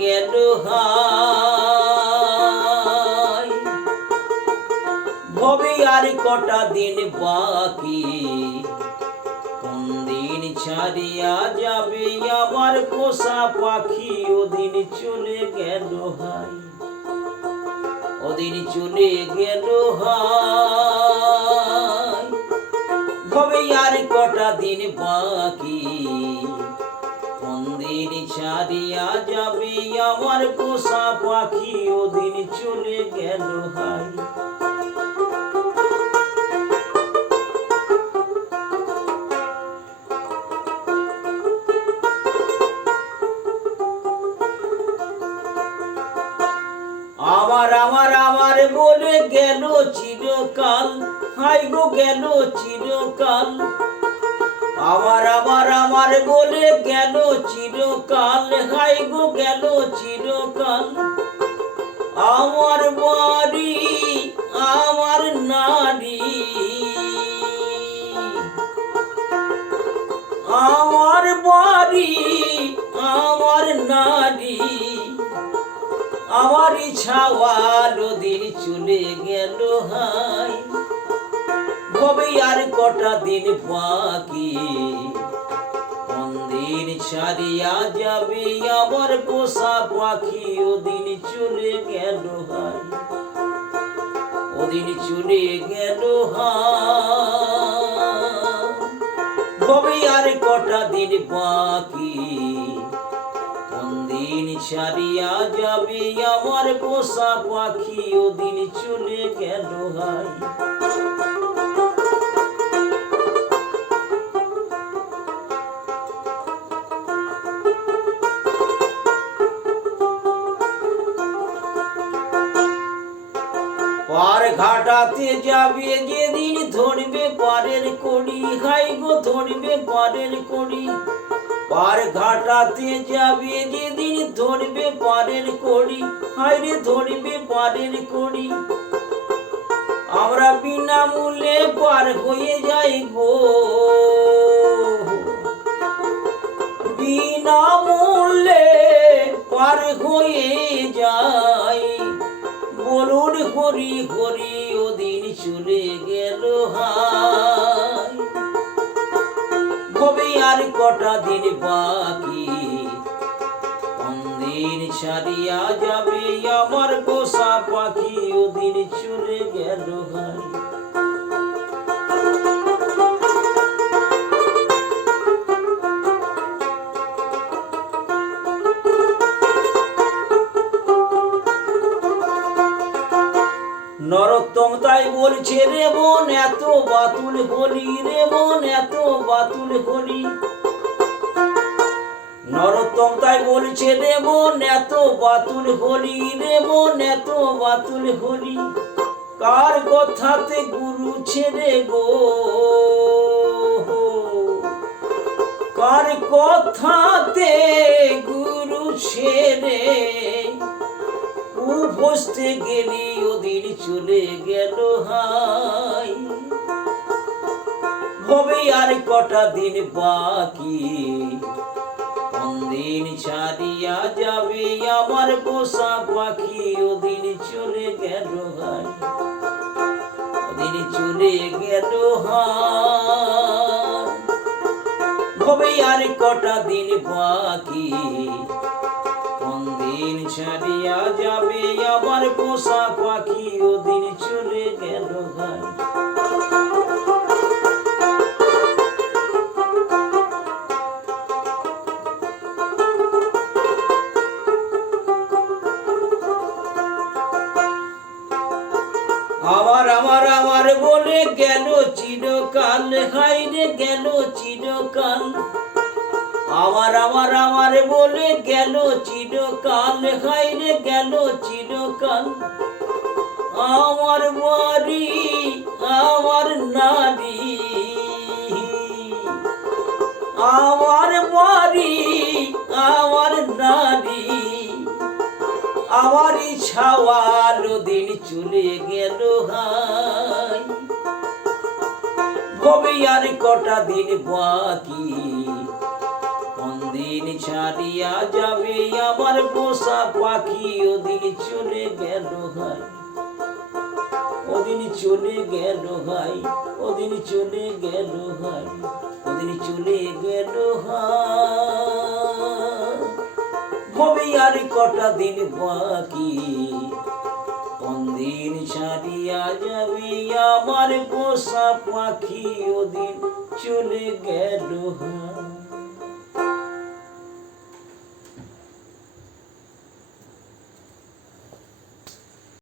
গেল হাই ভবে আর কটা দিন বাকি দিন ছাড়িয়া যাবে আমার পোষা পাখি? ওদিন চলে গেল হাই ওদিন চলে গেল হাই ভবে আর কটা দিন বাকি ছাড়িয়া যাবে, আমার পোষা পাখি ওদিন চলে গেল, হাই। আমার আমার আমার বলে গেল চিরকাল, হাই গো গেল চিরকাল। আমার আমার আমার বলে গেল চিরকাল? হাই গো গেল চিরকাল? আমার বাড়ি, আমার নারী। আমার বাড়ি, আমার নারী। আমার ছাওয়ালো দিন চলে গেল হাই কবে আর কটা দিন বাকি? দিন ছাড়িয়া যাবে আমার পোষা পাখি ওদিন চলে গেল হাই ওদিন চলে গেল কবে আর কটা দিন বাকি? দিন ছাড়িয়া যাবে আমার পোষা পাখি ওদিন চলে গেল হাই ঘাটাতে যাবে যেদিন ধরবে পারের কড়ি। হাই গো, ধরবে পারের কড়ি। পার ঘাটাতে যাবে যেদিন ধরবে পারের কড়ি। হাই রে, ধরবে পারের কড়ি। আমরা বিনামূল্যে পার হয়ে যাই গো বিনামূল্যে পার হয়ে হরি ওদিন চলে গেল কবে আর কটা দিন বাকি? দিন ছাড়িয়া যাবে আমার গোসা পাখি ওদিন চলে গেল হাই নরোত্তম তাই বলছে রে মন, এত বাতুল হলি রে মন, এত বাতুল হলি। নরোত্তম তাই বলছে রে মন, এত বাতুল হলি রে মন, এত বাতুল হলি। কার কথাতে গুরু ছেড়ে গো? কার কথাতে গুরু ছেড়ে বসতে গেলি ওদিন চলে গেল, হাই। হবে আর কটা দিন বাকি। দিন ছাড়িয়া যাবে আমার পোষা পাখি ওদিন চলে গেল, হাই। ওদিন চলে গেল, হাই। হবে আর কটা দিন বাকি। দিন ছাড়িয়া যাবে আমার পোষা পাখি ওদিন চলে গেল ভাই। আমার আমার বলে গেল, চিরকাল হাইরে গেল চিরকাল। আমার আমার আমার বলে গেল চিরকাল হাইরে গেল চিরকাল। আমার বাড়ি, আমার নারী, আমার বাড়ি, আমার নারী। আমারই ছাওয়ালো দিন চলে গেল হাই কবে আর কটা দিন বাকি কোন দিন ছাড়িয়া যাবে, আমার পোষা পাখি ওদিন চলে গেল হাই ওদিন চলে গেল হাই ওদিন চলে গেল হাই ওদিন চলে গেল হবে আর কটা দিন বাকি দিন ছাড়িয়া যাবে, আমার পোষা পাখি ওদিন চলে গেল হাই